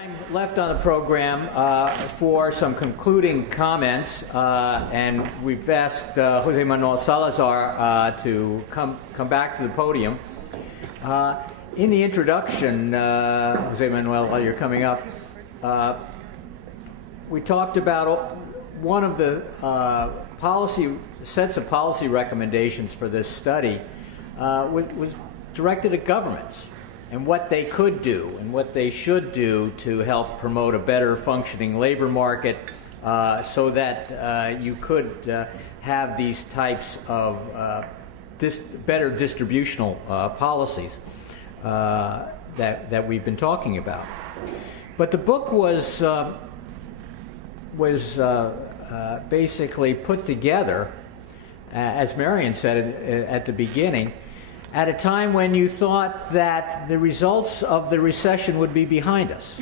Time left on the program for some concluding comments, and we've asked José Manuel Salazar to come back to the podium. In the introduction, José Manuel, while you're coming up, we talked about one of the sets of policy recommendations for this study was directed at governments and what they could do and what they should do to help promote a better functioning labor market so that you could have these types of better distributional policies that we've been talking about. But the book was basically put together, as Marion said at the beginning, at a time when you thought that the results of the recession would be behind us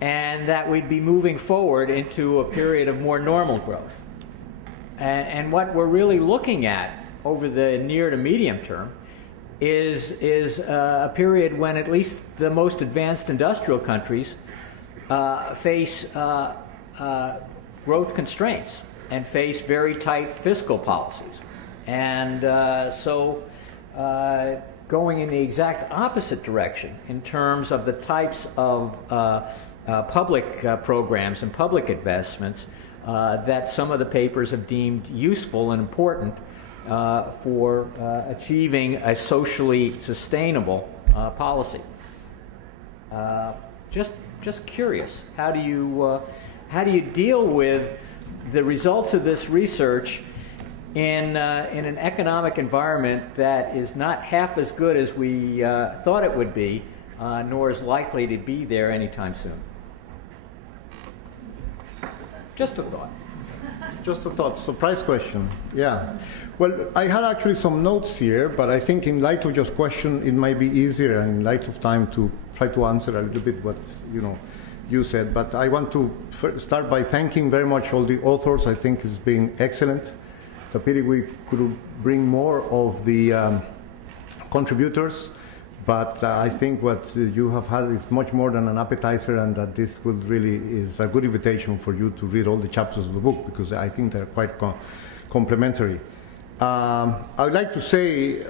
and that we'd be moving forward into a period of more normal growth. And what we're really looking at over the near to medium term is a period when at least the most advanced industrial countries face growth constraints and face very tight fiscal policies. And going in the exact opposite direction in terms of the types of public programs and public investments that some of the papers have deemed useful and important for achieving a socially sustainable policy. Just curious, how do you deal with the results of this research in an economic environment that is not half as good as we thought it would be, nor is likely to be there anytime soon? Just a thought. Just a thought. Surprise question. Yeah. Well, I had actually some notes here, but I think in light of your question, it might be easier, and in light of time, to try to answer a little bit what you said. But I want to start by thanking very much all the authors. I think it's been excellent. It's a pity we could bring more of the contributors, but I think what you have had is much more than an appetizer, and that this would really is a good invitation for you to read all the chapters of the book, because I think they're quite complementary. I would like to say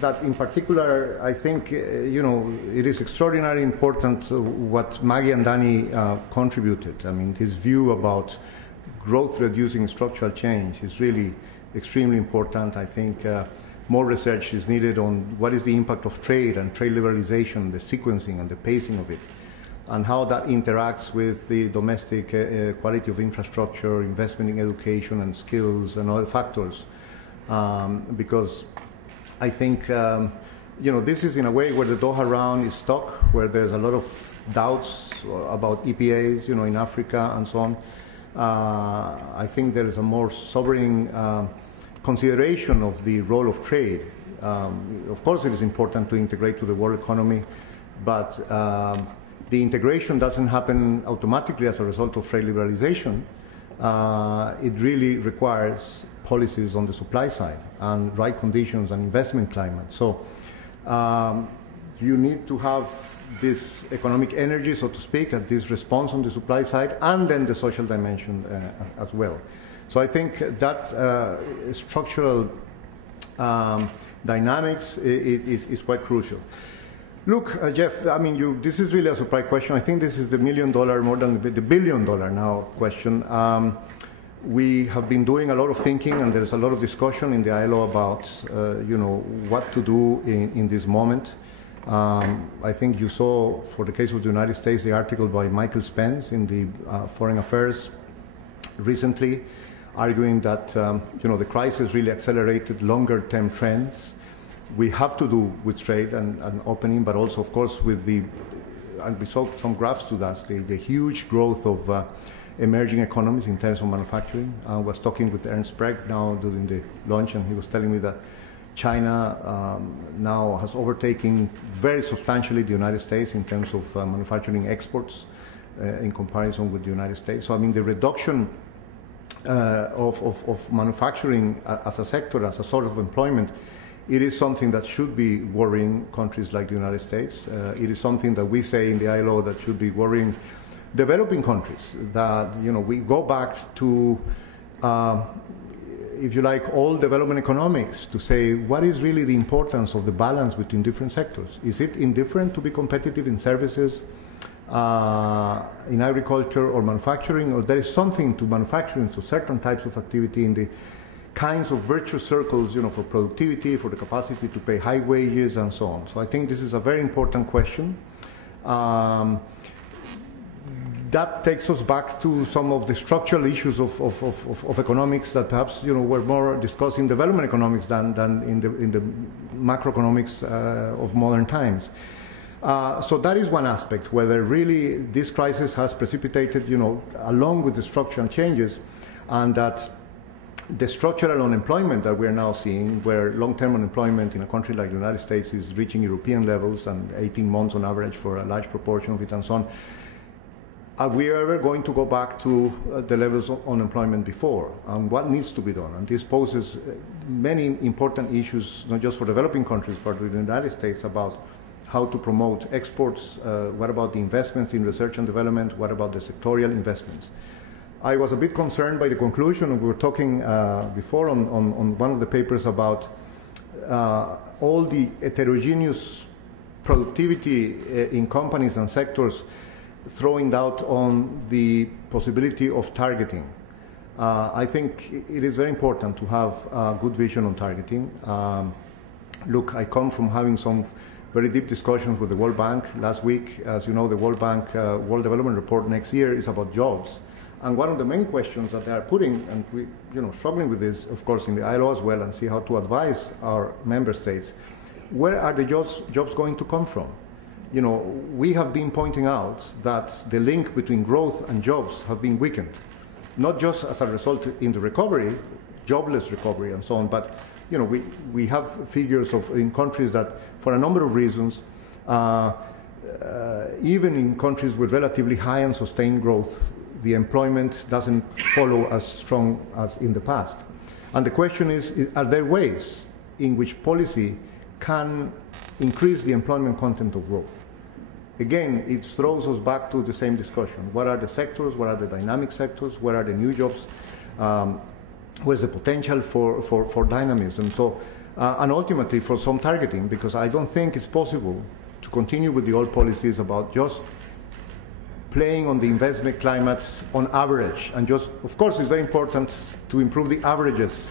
that in particular, I think it is extraordinarily important what Maggie and Danny contributed. I mean, this view about growth-reducing structural change is really extremely important. I think more research is needed on what is the impact of trade and trade liberalization, the sequencing and the pacing of it, and how that interacts with the domestic quality of infrastructure, investment in education and skills and other factors. Because I think this is in a way where the Doha round is stuck, where there's a lot of doubts about EPAs, in Africa and so on. I think there is a more sobering consideration of the role of trade. Of course, it is important to integrate to the world economy, but the integration doesn't happen automatically as a result of trade liberalization. It really requires policies on the supply side and right conditions and investment climate. So you need to have this economic energy, so to speak, and this response on the supply side, and then the social dimension as well. So I think that structural dynamics is quite crucial. Look, Jeff, I mean, this is really a surprise question. I think this is the $1 million, more than the $1 billion now question. We have been doing a lot of thinking, and there's a lot of discussion in the ILO about, what to do in this moment. I think you saw, for the case of the United States, the article by Michael Spence in the Foreign Affairs recently, arguing that the crisis really accelerated longer-term trends. We have to do with trade and opening, but also, of course, with and we saw some graphs to that, the huge growth of emerging economies in terms of manufacturing. I was talking with Ernst Brecht now during the lunch, and he was telling me that China now has overtaken very substantially the United States in terms of manufacturing exports in comparison with the United States. So, I mean, the reduction of manufacturing as a sector, as a source of employment, It is something that should be worrying countries like the United States. It is something that we say in the ILO that should be worrying developing countries, that we go back to, if you like, all development economics to say what is really the importance of the balance between different sectors. Is it indifferent to be competitive in services, in agriculture or manufacturing, or there is something to manufacturing, to certain types of activity in the kinds of virtuous circles, for productivity, for the capacity to pay high wages and so on. So I think this is a very important question. That takes us back to some of the structural issues of economics that perhaps were more discussed in development economics than in the macroeconomics of modern times. So that is one aspect, whether really this crisis has precipitated, along with the structural changes, and that the structural unemployment that we are now seeing, where long-term unemployment in a country like the United States is reaching European levels and 18 months on average for a large proportion of it and so on, are we ever going to go back to the levels of unemployment before? And what needs to be done? And this poses many important issues, not just for developing countries, for the United States, about how to promote exports, what about the investments in research and development, what about the sectorial investments. I was a bit concerned by the conclusion. We were talking before on one of the papers about all the heterogeneous productivity in companies and sectors throwing doubt on the possibility of targeting. I think it is very important to have a good vision on targeting. Look, I come from having some very deep discussions with the World Bank last week. As you know, the World Bank World Development Report next year is about jobs. And one of the main questions that they are putting, and we, struggling with this, of course, in the ILO as well, and see how to advise our member states, where are the jobs going to come from? We have been pointing out that the link between growth and jobs have been weakened, not just as a result in the recovery, jobless recovery and so on, but we have figures in countries that, for a number of reasons, even in countries with relatively high and sustained growth, the employment doesn't follow as strong as in the past. And the question is, are there ways in which policy can increase the employment content of growth? Again, it throws us back to the same discussion. What are the sectors? What are the dynamic sectors? Where are the new jobs? Where's the potential for dynamism? So, and ultimately for some targeting, because I don't think it's possible to continue with the old policies about just playing on the investment climate on average, and just, of course, it's very important to improve the averages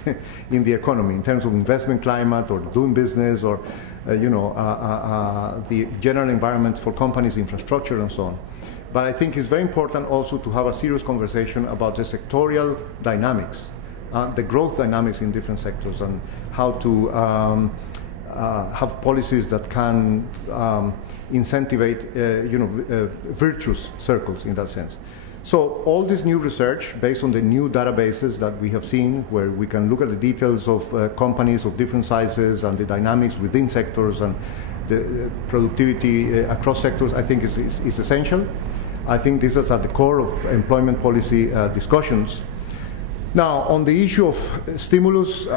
in the economy in terms of investment climate or doing business or the general environment for companies, infrastructure, and so on. But I think it's very important also to have a serious conversation about the sectorial dynamics, the growth dynamics in different sectors, and how to have policies that can incentivize, virtuous circles in that sense. So all this new research, based on the new databases that we have seen, where we can look at the details of companies of different sizes and the dynamics within sectors and the productivity across sectors, I think is essential. I think this is at the core of employment policy discussions. Now, on the issue of stimulus,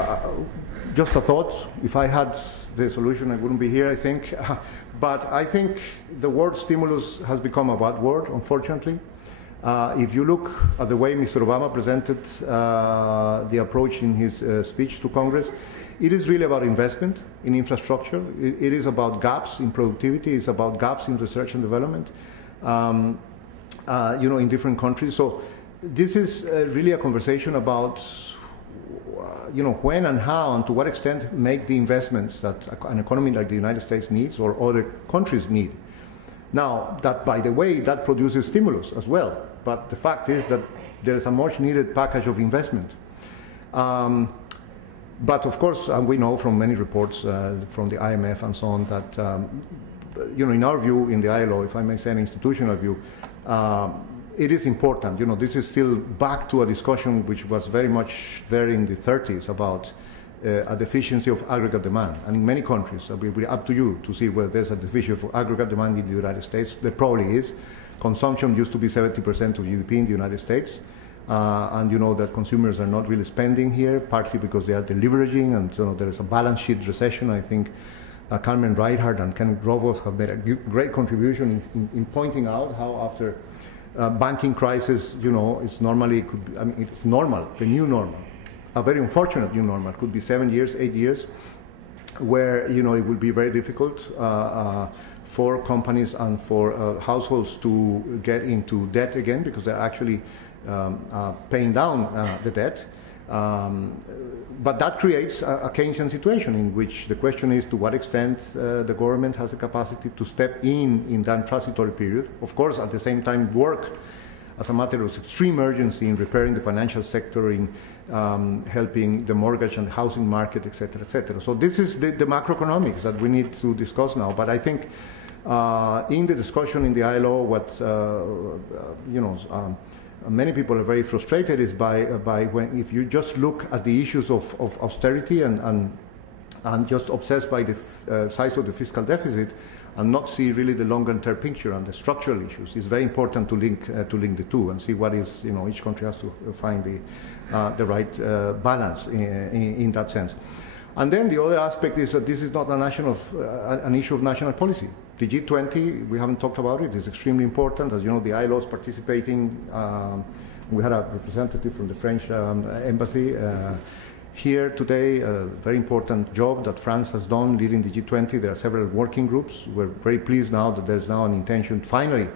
just a thought. If I had the solution, I wouldn't be here, I think. But I think the word stimulus has become a bad word, unfortunately. If you look at the way Mr. Obama presented the approach in his speech to Congress, it is really about investment in infrastructure. It is about gaps in productivity. It's about gaps in research and development, in different countries. So this is really a conversation about when and how and to what extent make the investments that an economy like the United States needs or other countries need. Now, that, by the way, that produces stimulus as well. But the fact is that there is a much needed package of investment. But of course, we know from many reports from the IMF and so on that, in our view, in the ILO, if I may say an institutional view, it is important. This is still back to a discussion which was very much there in the 30s about a deficiency of aggregate demand. And in many countries, we're up to you to see whether there's a deficiency of aggregate demand in the United States. There probably is. Consumption used to be 70% of GDP in the United States. And you know that consumers are not really spending here, partly because they are deleveraging, and you know, there is a balance sheet recession. I think Carmen Reinhardt and Ken Grovos have made a great contribution in pointing out how after banking crisis, you know, it's normally, I mean, it's normal, the new normal, a very unfortunate new normal, could be 7 years, 8 years, where, you know, it will be very difficult for companies and for households to get into debt again, because they're actually paying down the debt. But that creates a Keynesian situation in which the question is to what extent the government has the capacity to step in that transitory period. Of course, at the same time, work as a matter of extreme urgency in repairing the financial sector, in helping the mortgage and the housing market, et cetera, et cetera. So this is the macroeconomics that we need to discuss now. But I think in the discussion in the ILO, what, you know, many people are very frustrated is by when, if you just look at the issues of austerity and just obsessed by the size of the fiscal deficit and not see really the longer-term picture and the structural issues. It's very important to link the two and see what is, you know, each country has to find the right balance in that sense. And then the other aspect is that this is not an issue of national policy. The G20, we haven't talked about it, is extremely important. As you know, the ILO is participating. We had a representative from the French embassy here today, a very important job that France has done leading the G20. There are several working groups. We're very pleased now that there's now an intention, finally,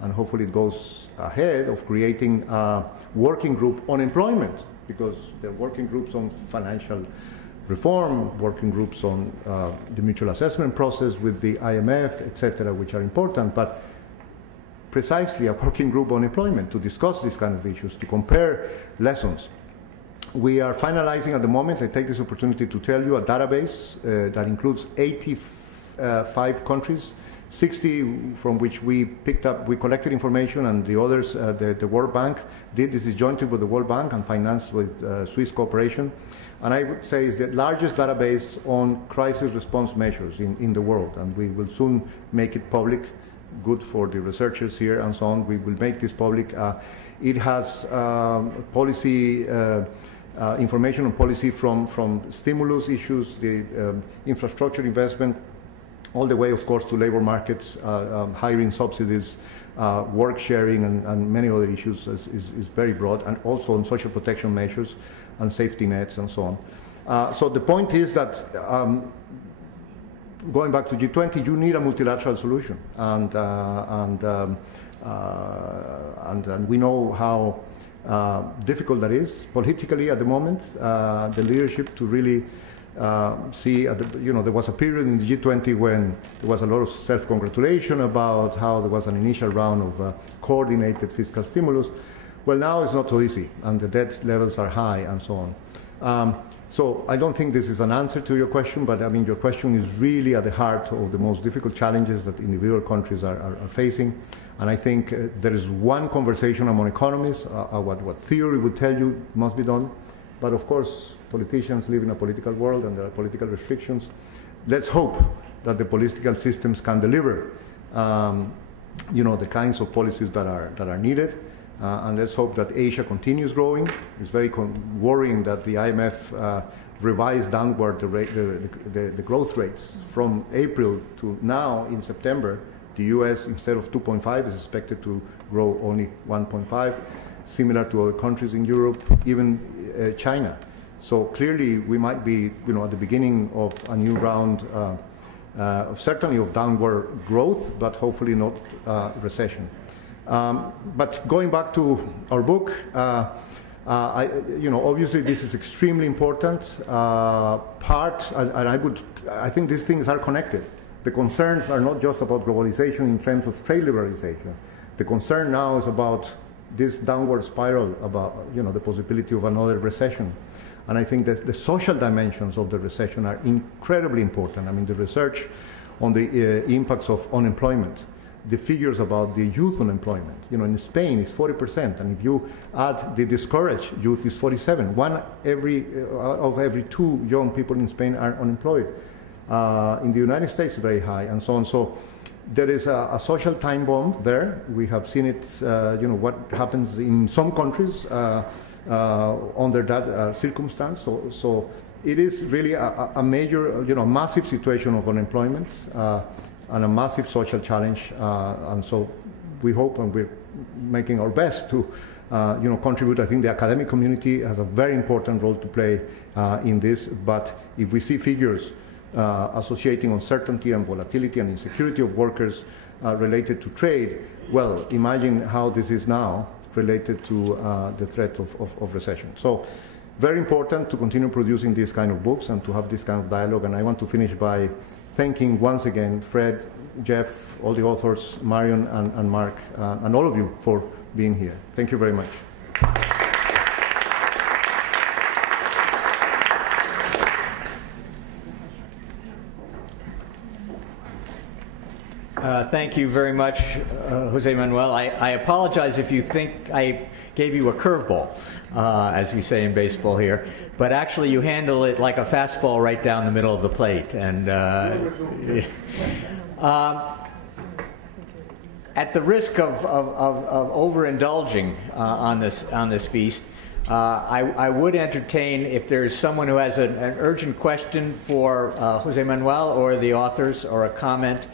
and hopefully it goes ahead, of creating a working group on employment, because there are working groups on financial reform, working groups on the mutual assessment process with the IMF, etc., which are important, but precisely a working group on employment to discuss these kind of issues, to compare lessons. We are finalizing at the moment, I take this opportunity to tell you, a database that includes 85 countries, 60 from which we collected information, and the others, the World Bank did. This is jointly with the World Bank and financed with Swiss cooperation. And I would say it's the largest database on crisis response measures in the world, and we will soon make it public, good for the researchers here and so on. We will make this public. It has policy, information on policy from stimulus issues, the infrastructure investment, all the way, of course, to labor markets, hiring subsidies, work sharing, and many other issues is very broad, and also on social protection measures and safety nets and so on. So the point is that going back to G20, you need a multilateral solution, and we know how difficult that is politically at the moment. The leadership to really see, you know, there was a period in the G20 when there was a lot of self-congratulation about how there was an initial round of coordinated fiscal stimulus. Well, now it's not so easy, and the debt levels are high and so on. So I don't think this is an answer to your question, but I mean, your question is really at the heart of the most difficult challenges that individual countries are facing. And I think there is one conversation among economists, what theory would tell you must be done. But of course, politicians live in a political world and there are political restrictions. Let's hope that the political systems can deliver, you know, the kinds of policies that are needed. And let's hope that Asia continues growing. It's very worrying that the IMF revised downward the growth rates from April to now in September. The US, instead of 2.5, is expected to grow only 1.5, similar to other countries in Europe, even China. So clearly we might be, you know, at the beginning of a new round, certainly of downward growth, but hopefully not recession. But going back to our book, you know, obviously this is extremely important part, and I think these things are connected. The concerns are not just about globalization in terms of trade liberalization. The concern now is about this downward spiral, about, you know, the possibility of another recession. And I think that the social dimensions of the recession are incredibly important. I mean, the research on the impacts of unemployment, the figures about the youth unemployment. You know, in Spain it's 40%, and if you add the discouraged youth, is 47. One of every 2 young people in Spain are unemployed. In the United States, it's very high, and so on. So There is a social time bomb there. We have seen it, what happens in some countries under that circumstance. So it is really a major, massive situation of unemployment and a massive social challenge. And so we hope, and we're making our best to, contribute. I think the academic community has a very important role to play in this. But if we see figures associating uncertainty and volatility and insecurity of workers related to trade, well, imagine how this is now related to the threat of recession. So very important to continue producing these kind of books and to have this kind of dialogue. And I want to finish by thanking once again Fred, Jeff, all the authors, Marion and Mark, and all of you for being here. Thank you very much. Thank you very much, José Manuel. I apologize if you think I gave you a curveball, as we say in baseball here, but actually you handle it like a fastball right down the middle of the plate. And at the risk of overindulging on this feast, I would entertain if there's someone who has an urgent question for José Manuel or the authors, or a comment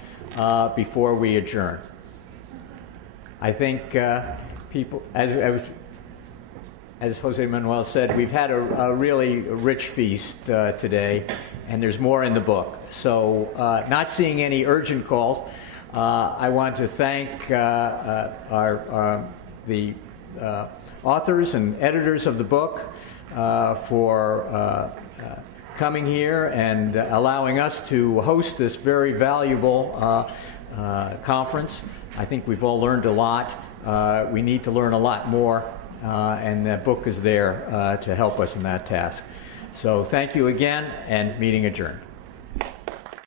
before we adjourn. I think people, as José Manuel said, we've had a really rich feast today, and there's more in the book. So not seeing any urgent calls, I want to thank the authors and editors of the book for coming here and allowing us to host this very valuable conference. I think we've all learned a lot. We need to learn a lot more, and the book is there to help us in that task. So thank you again, and meeting adjourned.